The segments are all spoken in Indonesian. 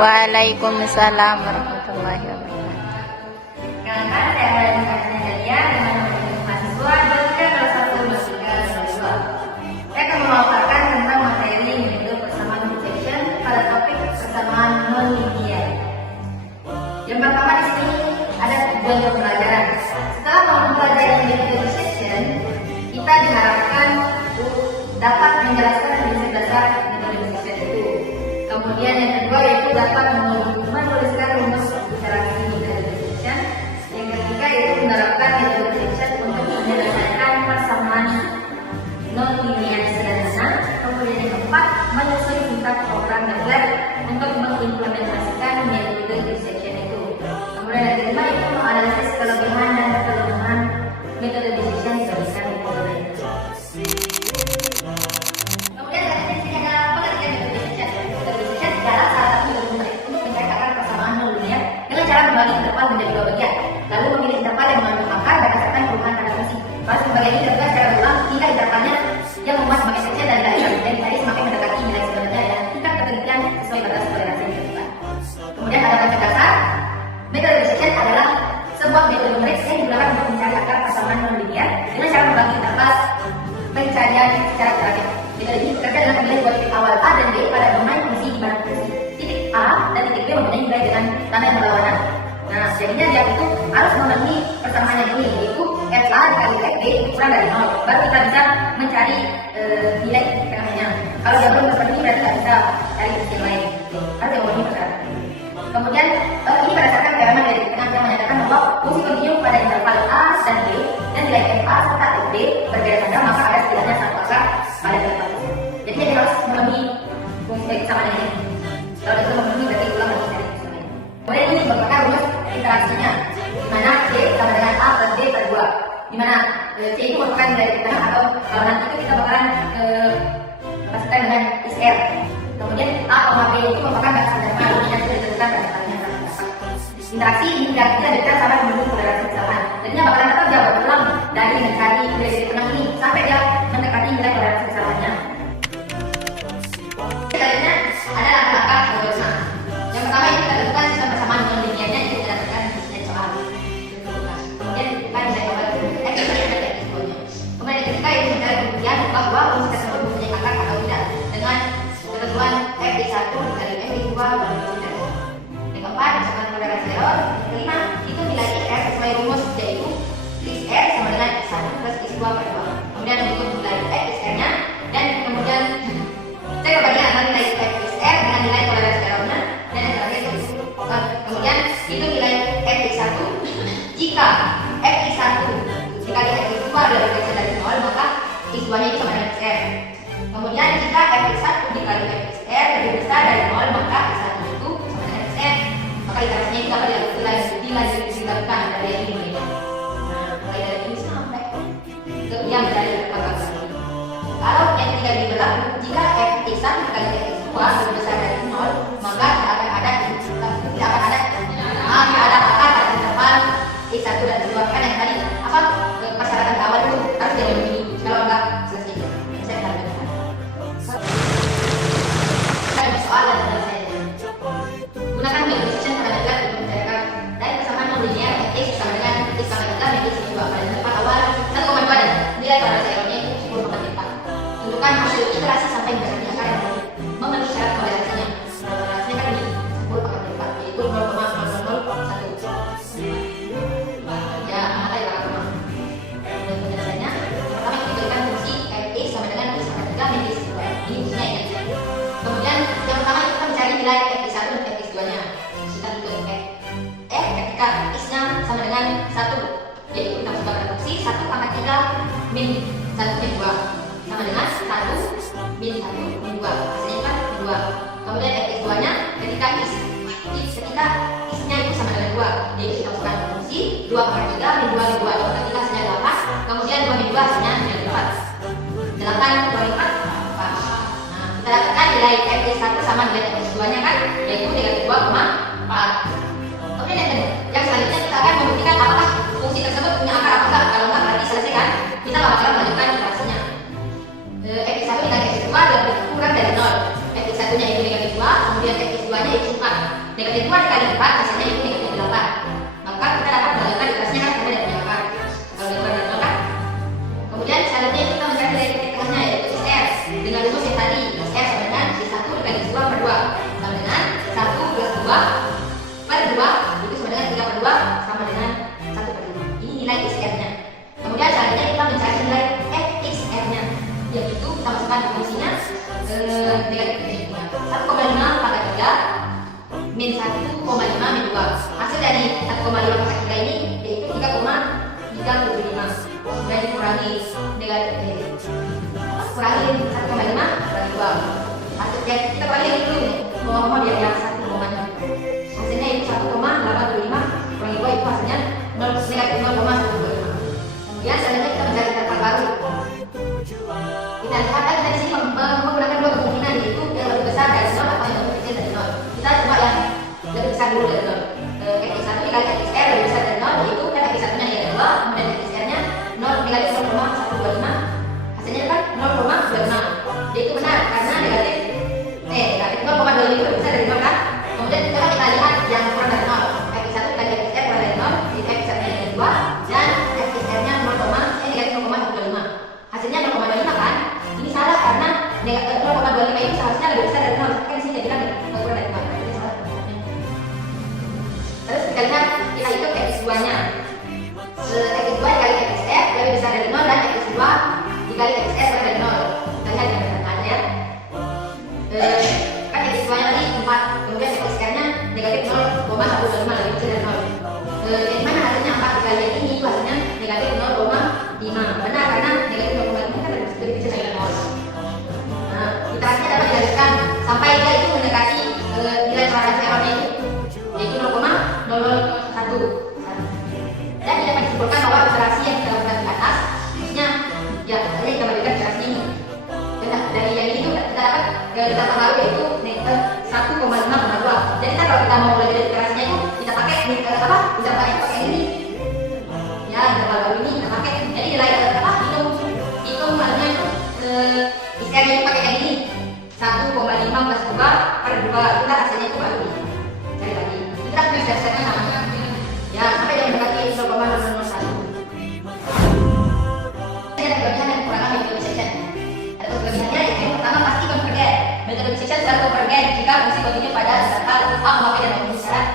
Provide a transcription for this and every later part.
Waalaikumsalam warahmatullahi wabarakatuh. Karena saya ada di kajian kalian dengan mahasiswa dan juga salah satu mahasiswa. Saya akan memaparkan tentang materi yaitu persamaan projection pada topik persamaan non-linear. Yang pertama di sini ada tujuan pembelajaran. Setelah mempelajari metode projection, kita diharapkan dapat menjelaskan prinsip dasar metode projection itu. Kemudian yang kedua yaitu dapat menuliskan rumus interaksi metode projection. Yang ketiga yaitu menerapkan metode projection untuk menyelesaikan persamaan non-linear sederhana. Kemudian yang keempat, menyusun sintaks program belajar untuk mengimplementasikan metode projection itu. Kemudian yang kelima yaitu menganalisis kelebihan dan kelemahan metode projection dibandingkan metode lain. Kemudian di sini ada pengertian metode projection. Metode projection adalah salah satu metode menarik untuk mencari persamaan non-linear dengan cara membagi interval menjadi dua bagian, lalu memilih interval yang mengandung angka berdasarkan perubahan pada fungsi. Pada bagian ini terbuat secara berulang hingga intervalnya yang membuat semakin kecil dan dicari semakin mendekati nilai sebenarnya dan tingkat ketelitian sesuai batas toleransi yang ditentukan. Kemudian ada konsep dasar. Metode projection adalah sebuah metode menarik yang digunakan untuk mencari akar persamaan non-linear dengan cara membagi interval pencarian secara grafik. Metode ini bekerja dengan memilih dua titik awal A dan B pada domain fungsi di mana fungsi titik A dan titik B mempunyai nilai dengan tanda yang berlawanan. Nah, jadinya dia itu harus memenuhi persamaan yang ini, yaitu FA dikali FB kurang dari 0. Baru kita bisa mencari nilai tengahnya. Kalau dia belum seperti ini, berarti tidak bisa cari fungsi lain. Harus yang memenuhi persyaratan. Kemudian ini berdasarkan teorema dari tengah yang menyatakan bahwa fungsi kontinu pada interval A dan B dan nilai FA serta FB berbeda tanda, maka ada setidaknya satu akar pada interval tersebut. Jadi dia harus memenuhi fungsi persamaan ini. Kalau dia belum memenuhi, berarti ulang lagi cari fungsi lain. Kemudian ini merupakan rumus interaksinya, di mana C sama dengan A plus B per 2, di mana C itu merupakan nilai tengah atau kalau nanti itu kita bakalan kapasitas dengan ISR. Kemudian A, B itu merupakan batas tengah yang sudah ditentukan pada tanggalnya. Interaksi ini tidak dekat sampai menuju toleransi kesalahan. Jadinya bakalan tetap dia berulang dari mencari nilai tengah ini sampai dia mendekati nilai toleransi kesalahannya. Selanjutnya ada langkah algoritma. Yang pertama ini kita lakukan sistem persamaan non-linearnya itu berdasarkan nilai soal. Kemudian kita nilai awal X dan X-nya. Kemudian yang ketiga itu mencari pembuktian bahwa fungsi tersebut mempunyai akar atau tidak dengan ketentuan X1 dikali X2 berdasarkan. Yang keempat, misalkan toleransi error. Yang kelima, itu nilai IR sesuai rumus yaitu XR sama dengan X1 plus X2 per 2. Kemudian untuk nilai XR-nya dan kemudian cek perbandingan antara nilai XR dengan nilai toleransi error-nya dan yang terakhir itu kemudian itu nilai X1 jika X1 dikali X2 adalah kecil dari 0 maka X2-nya itu sama dengan XR. Kemudian jika X1 dikali XR lebih besar dari 0 maka X1 itu sama dengan XR. Maka iterasinya itu akan dilanjutkan dari ini. Nah, mulai dari ini sampai ke yang dari belakang. Kalau yang tidak diberlaku, jika X1 dikali X2 lebih besar dari 0 maka tidak akan ada akar pada interval X1 dan X2. Kan yang tadi apa persyaratan awal itu harus jadi begini. Kalau enggak selesai. Saya akan lanjutkan. Soal dan penyelesaiannya. Gunakan metode projection pada belajar untuk mencarikan dari persamaan non-linear X sama dengan X sama dengan X juga pada interval awal 1,2 dan nilai toleransi error-nya itu 10,4. Tentukan hasil iterasi sampai menjadi akar yang memenuhi syarat toleransinya. Toleransinya kan ini 10,4 yaitu 0,0001. Ya, ada yang akan dan penjelasannya. Pertama kita berikan fungsi X sama dengan X sama dengan X2. Ini fungsinya ya. Kemudian yang pertama kita mencari nilai X1 dan X2-nya. Kita hitung F ketika X-nya sama dengan 1, yaitu kita sudah pada fungsi 1,3 min 1 min 2 sama dengan 1 min 1 min 2. Hasilnya kan 2. Kemudian X2-nya ketika X-nya itu sama dengan 2, yaitu kita masukkan fungsi 2,3 min 2 min 2. Ketika hasilnya 8, kemudian 2 min 2 hasilnya 4. 8 2 min 4 4. Kita dapatkan nilai X1 sama nilai X2-nya kan, yaitu negatif 2,4. Kemudian yang selanjutnya kita akan membuktikan apakah fungsi tersebut punya akar atau enggak. Kalau enggak berarti selesai kan, kita bakalan melanjutkan iterasinya. X1 dengan X2 lebih kurang dari 0. X1-nya itu negatif 2, kemudian X2-nya itu 4. Dia itu kita masukkan fungsinya negatif 1,5 pangkat 3 min 1,5 min 2. Hasil dari 1,5 pangkat 3 ini yaitu 3,35 dan dikurangi negatif kurangi 1,5 kurangi 2. Hasil kita kurangi yang itu mohon dia yang 1,5. Hasilnya itu 1,825 kurangi 2 itu hasilnya negatif 0,125. Kemudian selanjutnya kita mencari interval baru. Kita lihat kan dari sini menggunakan dua kemungkinan, yaitu yang lebih besar dari 0 atau yang lebih kecil dari 0. Kita coba yang lebih besar dulu dari 0. X1 dikali XR lebih besar dari 0, yaitu kan X1 nya negatif 2, kemudian XR nya 0 negatif 0,125. Hasilnya kan 0,25. Jadi itu benar karena negatif 0,25 itu lebih besar dari 0 kan. Kemudian coba kita lihat yang kurang dari 0. X1 dikali XR kurang dari 0, jadi X1 nya negatif 2 dan XR nya negatif 0,125. Hasilnya 0,25 kan? Ini salah karena negatif 0,25 itu seharusnya lebih besar dari 0. Kan di sini bilang kurang dari 0. Jadi salah. Terus kita lihat, kita hitung X2 nya. X2 dikali XR lebih besar dari 0 dan X2 dikali XR lebih dari 0. Kita lihat yang benar ya. Kan X2 nya tadi 4, kemudian XR nya negatif 0,125 lebih besar dari 0. Jadi mana hasilnya 4 dikali ini itu hasilnya negatif 0,5. Benar karena negatif 0,5 kan lebih kecil dari 0. Nah, iterasinya dapat dilanjutkan sampai dia itu mendekati nilai toleransi errornya yaitu 0,001. Dan tidak dapat disimpulkan bahwa iterasi yang kita lakukan di atas, maksudnya ya tadi kita berikan iterasi ini. Dan dari yang ini itu kita dapat data terbaru yaitu 1,5,2. Jadi kalau kita mau belajar iterasinya itu kita pakai kita pakai ini. Ya, interval baru ini kita pakai. Jadi nilai hitung halnya itu istilahnya itu pakai yang ini 1,5 plus 2 per 2. Kita hasilnya itu baru cari lagi. Kita punya dasarnya namanya ya sampai yang mendekati 0,001. Ini ada kelebihan dan kekurangan metode dissection. Ada kelebihannya yaitu yang pertama pasti convergen. Metode dissection selalu convergen jika fungsi kontinu pada interval A, B dan memenuhi syarat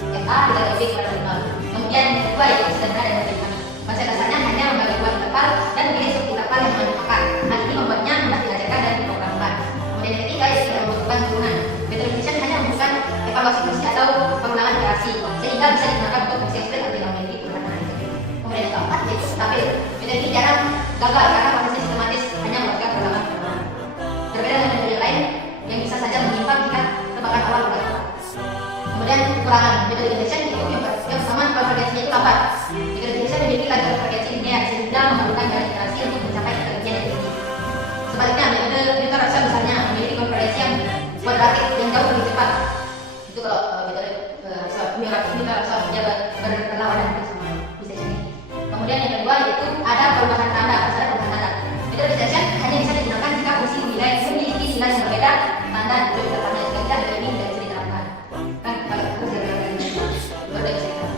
FA tidak lebih kurang dari 0. Kemudian yang kedua yaitu sederhana dan mudah dipahami. Konsep dasarnya hanya membagi dua interval dan memilih subinterval yang dimanfaatkan. Hal ini membuatnya mudah diajarkan dan diprogramkan. Kemudian yang ketiga yaitu tidak membutuhkan turunan. Metode dissection hanya membutuhkan evaluasi fungsi atau pengulangan iterasi sehingga bisa digunakan untuk fungsi yang sulit atau tidak memiliki turunan. Kemudian yang keempat yaitu stabil. Metode ini jarang gagal karena prosesnya sistematis, hanya melakukan pengulangan. Berbeda dengan metode lain yang bisa saja menyimpang jika tebakan awal tidak tepat. Kemudian kekurangan metode dissection itu yang pertama konvergensinya itu lambat. Metode dissection memiliki laju konvergensi linear sehingga memerlukan banyak iterasi untuk mencapai ketergian yang tinggi. Sebaliknya metode Peterson misalnya memiliki konvergensi yang kuadratik yang jauh lebih cepat. Itu kalau metode Peterson dia berlawanan sama dissection ini. Kemudian yang kedua yaitu ada perubahan tanda, masalah perubahan tanda. Metode dissection hanya bisa digunakan jika fungsi memiliki nilai yang berbeda tanda untuk intervalnya. Jika tidak, metode ini tidak bisa diterapkan. Kan kalau harus metode dissection.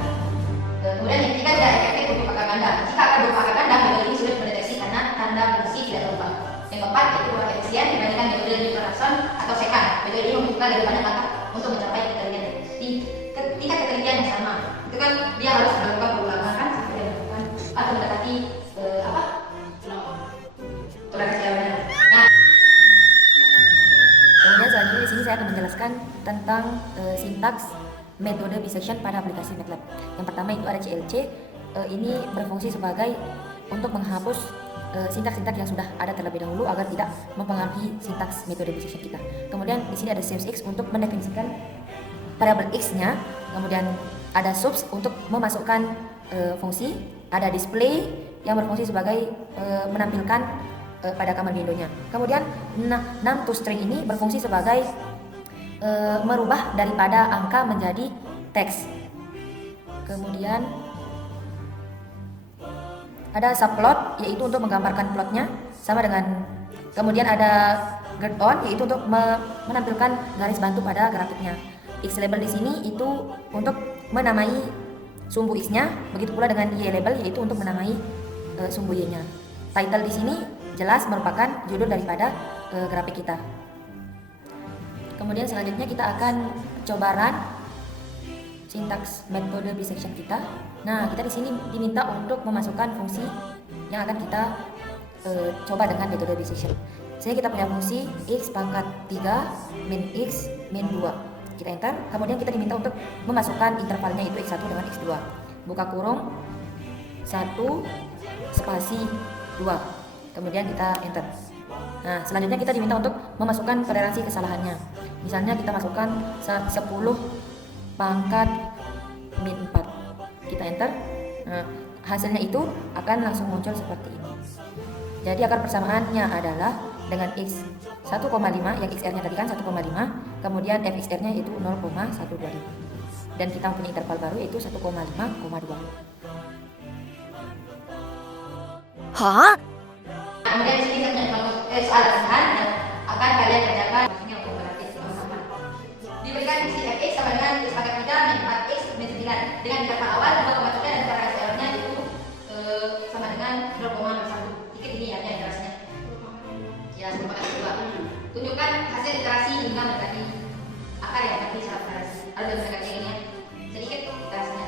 Kemudian yang ketiga tidak efektif untuk akar ganda. Jika akar berupa akar ganda, metode ini sulit mendeteksi karena tanda fungsi tidak berubah. Yang keempat yaitu kurang efisien dibandingkan metode Peterson atau secant. Metode ini membutuhkan lebih banyak langkah untuk mencapai ketelitian. Ketika ketelitian yang sama, itu kan dia harus melakukan pengulangan kan sampai dia melakukan atau mendekati toleransi errornya. Nah, kemudian selanjutnya di sini saya akan menjelaskan tentang sintaks metode dissection pada aplikasi MATLAB. Yang pertama itu ada CLC. Ini berfungsi sebagai untuk menghapus sintaks-sintaks yang sudah ada terlebih dahulu agar tidak mempengaruhi sintaks metode dissection kita. Kemudian di sini ada sinus x untuk mendefinisikan variabel x-nya. Kemudian ada subs untuk memasukkan fungsi. Ada display yang berfungsi sebagai menampilkan pada kamar windownya. Kemudian num to string ini berfungsi sebagai merubah daripada angka menjadi teks. Kemudian ada subplot yaitu untuk menggambarkan plotnya sama dengan. Kemudian ada graph on yaitu untuk menampilkan garis bantu pada grafiknya. X label di sini itu untuk menamai sumbu x-nya, begitu pula dengan y label yaitu untuk menamai sumbu y-nya. Title di sini jelas merupakan judul daripada grafik kita. Kemudian selanjutnya kita akan coba run sintaks metode dissection kita. Nah, kita di sini diminta untuk memasukkan fungsi yang akan kita coba dengan metode decision. Saya kita punya fungsi x pangkat 3 min x min 2. Kita enter, kemudian kita diminta untuk memasukkan intervalnya itu x1 dengan x2. Buka kurung 1 spasi 2. Kemudian kita enter. Nah, selanjutnya kita diminta untuk memasukkan toleransi kesalahannya. Misalnya kita masukkan 10 pangkat min 4. Kita enter. Nah, hasilnya itu akan langsung muncul seperti ini. Jadi akar persamaannya adalah dengan x 1,5 yang xr-nya tadi kan 1,5, kemudian fxr-nya itu 0,125. Dan kita mempunyai interval baru yaitu 1,5,2. Hah? Kemudian di sini saya punya soal tambahan yang akan kalian kerjakan maksudnya untuk berarti sama-sama. Diberikan fungsi fx sama dengan x pangkat 3 min 4x min 9 dengan interval awal 2,3 dan toleransi errornya itu sama dengan 0,1. Dikit ini ya iterasinya. Ya, 1,2. Tunjukkan hasil iterasi hingga mendekati akar yang berarti syarat iterasi. Harus mendekati ini ya. Sedikit iterasinya.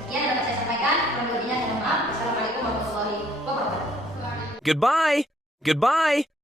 Sekian yang dapat saya sampaikan. Kurang lebihnya saya mohon maaf. Wassalamualaikum warahmatullahi wabarakatuh. Goodbye. Goodbye.